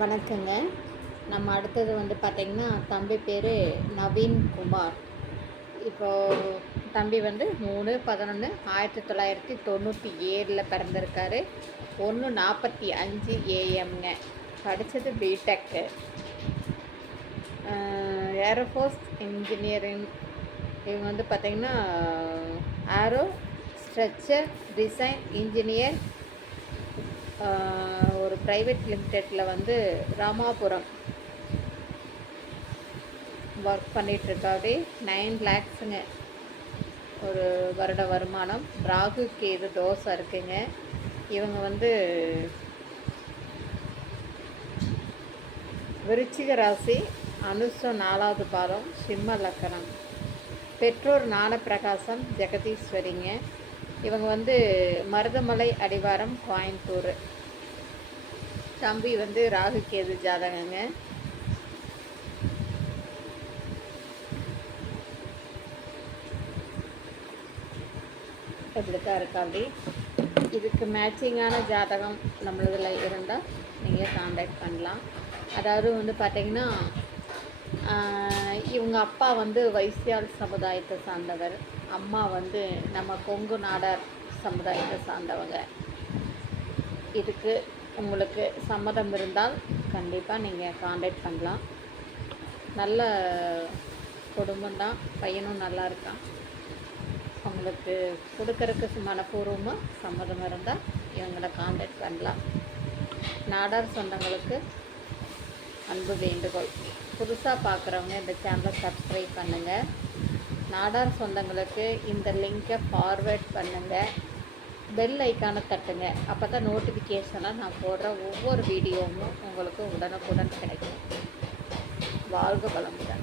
வணக்கங்க. நம்ம அடுத்தது வந்து பார்த்திங்கன்னா, தம்பி பேர் நவீன் குமார். இப்போது தம்பி வந்து 3/11/1997 பிறந்திருக்காரு. 1:45 AM படித்தது பிடெக்கு. ஏரோஃபோர்ஸ் இன்ஜினியரிங். இவங்க வந்து பார்த்திங்கன்னா ஏரோ ஸ்ட்ரக்சர் டிசைன் இன்ஜினியர், ஒரு ப்ரைவேட் லிமிட்டெடில் வந்து ராமாபுரம் ஒர்க் பண்ணிகிட்ருக்காரு. 9 lakhsங்க ஒரு வருட வருமானம். ராகு கேது தோசை இருக்குங்க. இவங்க வந்து விருச்சிக ராசி, அனுஷம் 4வது பாதம், சிம்ம லக்கணம். பெற்றோர் ஞானப்பிரகாசம், ஜெகதீஸ்வரிங்க. இவங்க வந்து மருதமலை அடிவாரம், கோயம்புத்தூர். தம்பி வந்து ராகு கேது ஜாதகங்க. இப்படித்தான் இருக்கா. அப்படி இதுக்கு மேட்சிங்கான ஜாதகம் நம்மளதில் இருந்தால் நீங்கள் காண்டாக்ட் பண்ணலாம். அதாவது வந்து பார்த்திங்கன்னா, இவங்க அப்பா வந்து வைசியால் சமுதாயத்தை சார்ந்தவர், அம்மா வந்து நம்ம கொங்கு நாடார் சமுதாயத்தை சார்ந்தவங்க. இதுக்கு உங்களுக்கு சம்மதம் இருந்தால் கண்டிப்பாக நீங்கள் காண்டாக்ட் பண்ணலாம். நல்ல குடும்பம்தான், பையனும் நல்லா இருக்கான். உங்களுக்கு கொடுக்கறதுக்கு மனப்பூர்வமாக சம்மதம் இருந்தால் இவங்களை காண்டாக்ட் பண்ணலாம். நாடார் சொந்தங்களுக்கு அன்பு வேண்டுகோள், புதுசாக பார்க்குறவங்க இந்த சேனலை சப்ஸ்கிரைப் பண்ணுங்கள். நாடார் சொந்தங்களுக்கு இந்த லிங்கை ஃபார்வேர்ட் பண்ணுங்கள். பெல் ஐக்கானை தட்டுங்க. அப்போ தான் நோட்டிஃபிகேஷனாக நான் போடுற ஒவ்வொரு வீடியோவும் உங்களுக்கு உடனுக்குடன் கிடைக்கும். வாழ்க வளமுடன்.